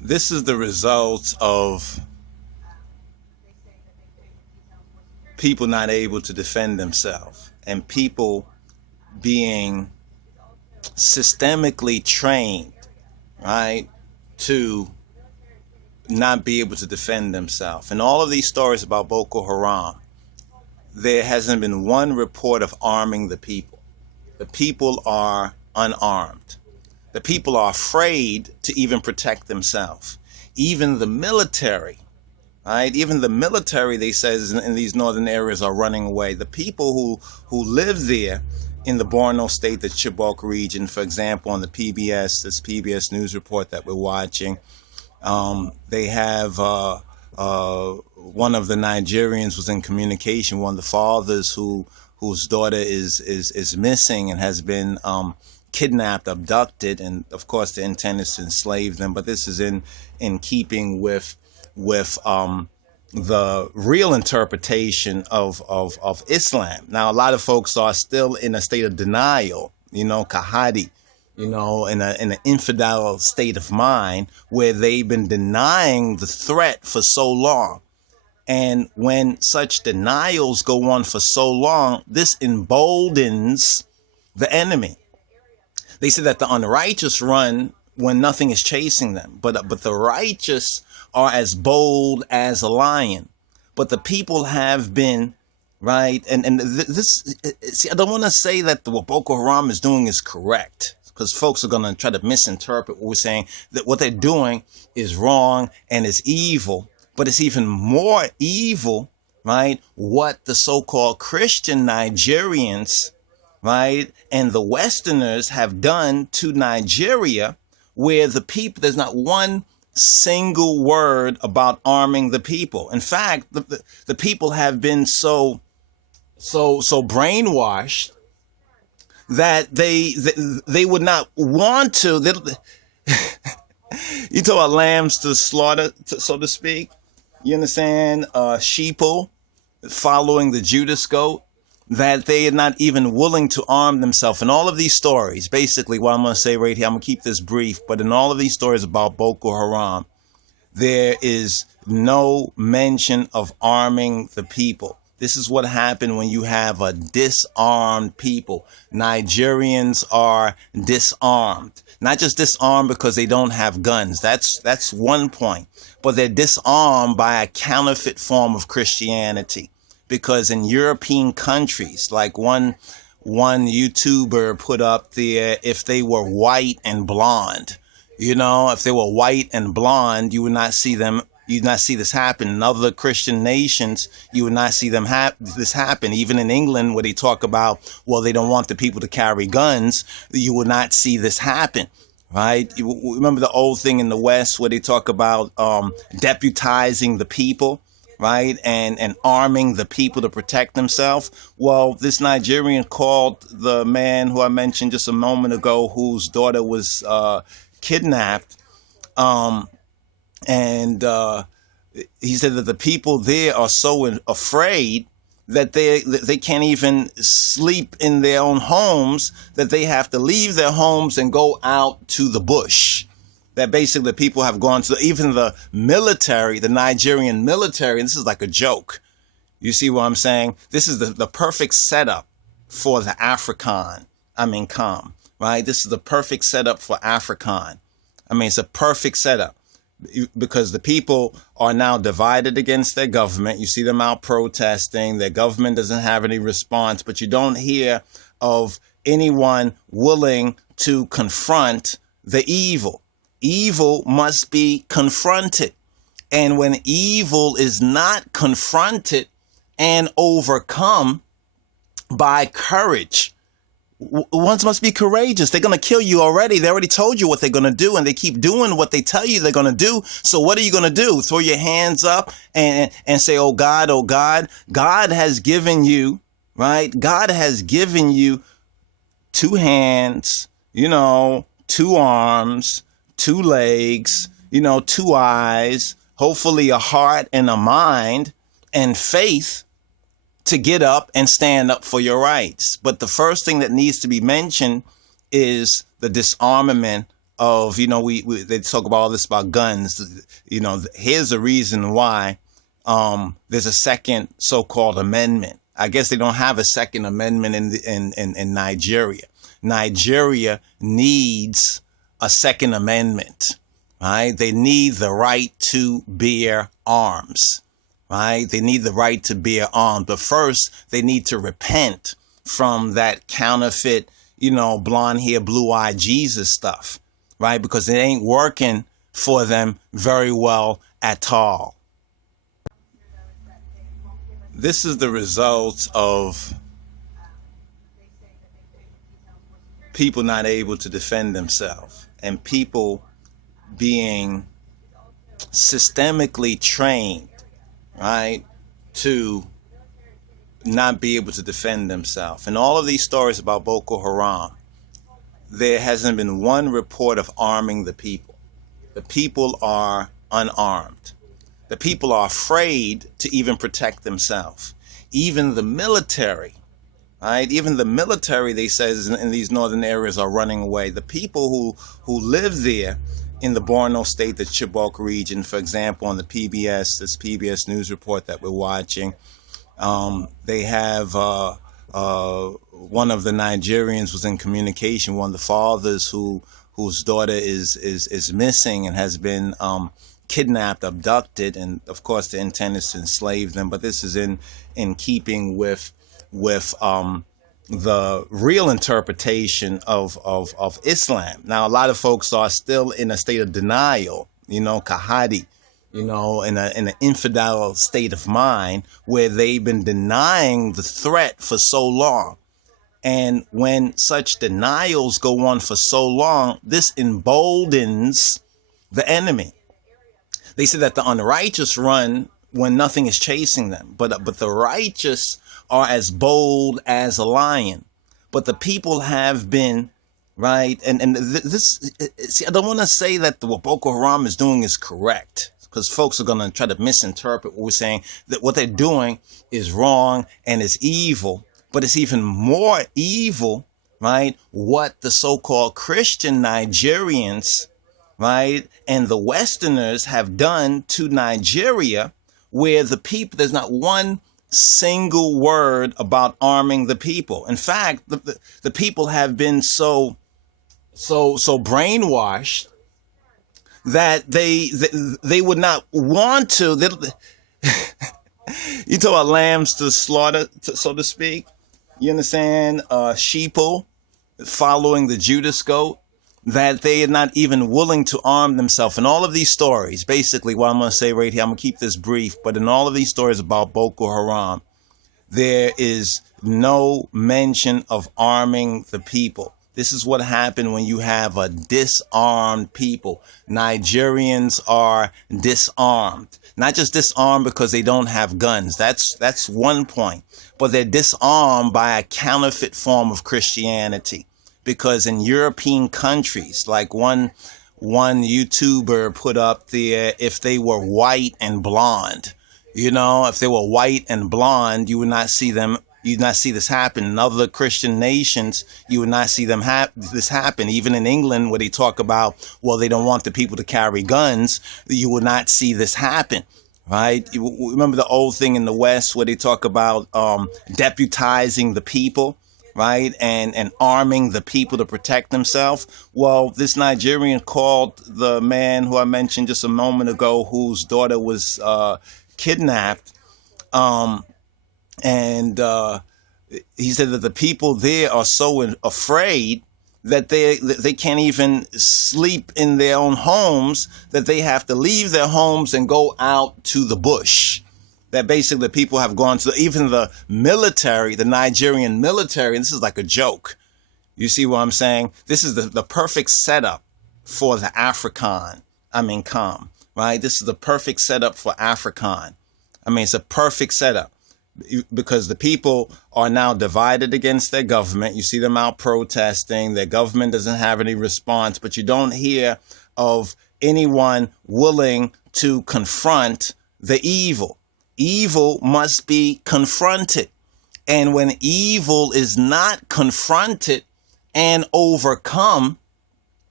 This is the result of people not able to defend themselves and people being systemically trained, right, to not be able to defend themselves. And all of these stories about Boko Haram, there hasn't been one report of arming the people. The people are unarmed. The people are afraid to even protect themselves. Even the military, right? Even the military, they say, in these northern areas are running away. The people who live there in the Borno state, the Chibok region, for example, on the this PBS news report that we're watching, they have one of the Nigerians was in communication. One of the fathers whose daughter is missing and has been kidnapped, abducted, and of course the intent is to enslave them. But this is in keeping with the real interpretation of Islam. Now, a lot of folks are still in a state of denial, kahadi, in an infidel state of mind where they've been denying the threat for so long. And when such denials go on for so long, this emboldens the enemy. They say that the unrighteous run when nothing is chasing them, but the righteous are as bold as a lion. But the people have been, right, and this, see, I don't want to say that what Boko Haram is doing is correct, because folks are going to try to misinterpret what we're saying, that what they're doing is wrong and is evil. But it's even more evil, right, what the so-called Christian Nigerians, right, and the Westerners have done to Nigeria, where the people, there's not one single word about arming the people. In fact, the people have been so brainwashed that they would not want to. You talk about lambs to slaughter, so to speak. You understand? Sheeple following the Judas goat, that they are not even willing to arm themselves. In all of these stories, basically what I'm going to say right here, I'm going to keep this brief, but in all of these stories about Boko Haram, there is no mention of arming the people. This is what happened when you have a disarmed people. Nigerians are disarmed. Not just disarmed because they don't have guns. That's one point. But they're disarmed by a counterfeit form of Christianity. Because in European countries, like one YouTuber put up there, if they were white and blonde, if they were white and blonde, you would not see them. You'd not see this happen. In other Christian nations, you would not see this happen. Even in England, where they talk about, well, they don't want the people to carry guns, you would not see this happen, right? You remember the old thing in the West where they talk about deputizing the people, right? And arming the people to protect themselves. Well, this Nigerian called the man who I mentioned just a moment ago, whose daughter was kidnapped, and he said that the people there are so afraid that they can't even sleep in their own homes, that they have to leave their homes and go out to the bush. That basically the people have gone to, even the military, the Nigerian military, and this is like a joke. You see what I'm saying? This is the perfect setup for the African, right? This is the perfect setup for African. It's a perfect setup. Because the people are now divided against their government. You see them out protesting. Their government doesn't have any response, but you don't hear of anyone willing to confront the evil. Evil must be confronted. And when evil is not confronted and overcome by courage, ones must be courageous. They're going to kill you already. They already told you what they're going to do, and they keep doing what they tell you they're going to do. So what are you going to do? Throw your hands up and say, oh God, God has given you, right? God has given you two hands, two arms, two legs, two eyes, hopefully a heart and a mind and faith to get up and stand up for your rights. But the first thing that needs to be mentioned is the disarmament of, they talk about all this about guns. Here's the reason why there's a second so-called amendment. I guess they don't have a second amendment in Nigeria. Nigeria needs a second amendment, right? They need the right to bear arms, right? They need the right to bear arms. But first, they need to repent from that counterfeit, blonde hair, blue eyed Jesus stuff, right? Because it ain't working for them very well at all. This is the results of people not able to defend themselves and people being systemically trained, right, to not be able to defend themselves. And all of these stories about Boko Haram, there hasn't been one report of arming the people. The people are unarmed. The people are afraid to even protect themselves. Even the military, right? Even the military, they say, in these northern areas are running away. The people who live there in the Borno state, the Chibok region, for example, on the this PBS news report that we're watching, they have one of the Nigerians was in communication, one of the fathers whose daughter is missing and has been kidnapped, abducted, and of course the intent is to enslave them. But this is in keeping with the real interpretation of Islam. Now, a lot of folks are still in a state of denial, kahadi, in an infidel state of mind where they've been denying the threat for so long. And when such denials go on for so long, this emboldens the enemy. They say that the unrighteous run when nothing is chasing them, but the righteous are as bold as a lion. But the people have been, right, and see, I don't want to say that what Boko Haram is doing is correct, because folks are going to try to misinterpret what we're saying, that what they're doing is wrong and is evil. But it's even more evil, right, what the so-called Christian Nigerians, right, and the Westerners have done to Nigeria, where the people, there's not one single word about arming the people. In fact, the people have been so brainwashed that they would not want to. You talk about lambs to slaughter, so to speak. You understand? Sheeple following the Judas goat, that they are not even willing to arm themselves. In all of these stories, basically what I'm going to say right here, I'm going to keep this brief, but in all of these stories about Boko Haram, there is no mention of arming the people. This is what happened when you have a disarmed people. Nigerians are disarmed. Not just disarmed because they don't have guns. That's one point. But they're disarmed by a counterfeit form of Christianity. Because in European countries, like one YouTuber put up there, if they were white and blonde, if they were white and blonde, you would not see them. You'd not see this happen. In other Christian nations, you would not see them this happen. Even in England, where they talk about, well, they don't want the people to carry guns, you would not see this happen, right? You remember the old thing in the West where they talk about deputizing the people, right? And arming the people to protect themselves. Well, this Nigerian called the man who I mentioned just a moment ago, whose daughter was kidnapped, and he said that the people there are so afraid that they can't even sleep in their own homes, that they have to leave their homes and go out to the bush. That basically the people have gone to, even the military, the Nigerian military, and this is like a joke. You see what I'm saying? This is the perfect setup for the African come, right? This is the perfect setup for African. It's a perfect setup. Because the people are now divided against their government. You see them out protesting. Their government doesn't have any response, but you don't hear of anyone willing to confront the evil. Evil must be confronted. And when evil is not confronted and overcome,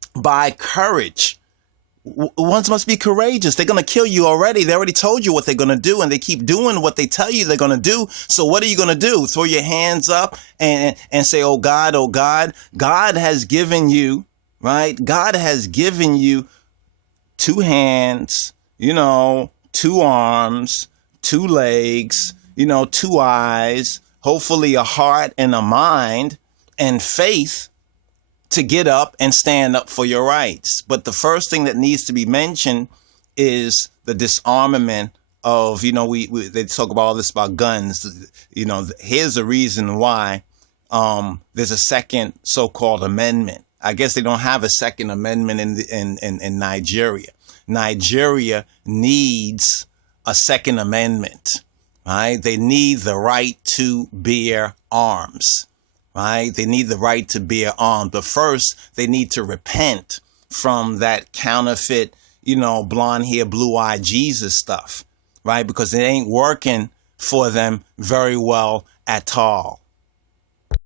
by courage. Ones must be courageous. They're going to kill you already. They already told you what they're going to do, and they keep doing what they tell you they're going to do. So what are you going to do? Throw your hands up and say, oh God, oh God. God has given you, right? God has given you 2 hands, 2 arms, 2 legs, 2 eyes, hopefully a heart and a mind and faith to get up and stand up for your rights. But the first thing that needs to be mentioned is the disarmament of, they talk about all this about guns. Here's the reason why there's a second so-called amendment. I guess they don't have a second amendment in Nigeria. Nigeria needs a second amendment, right? They need the right to bear arms, right? They need the right to bear arms. But first, they need to repent from that counterfeit, blonde hair, blue eyed Jesus stuff, right? Because it ain't working for them very well at all.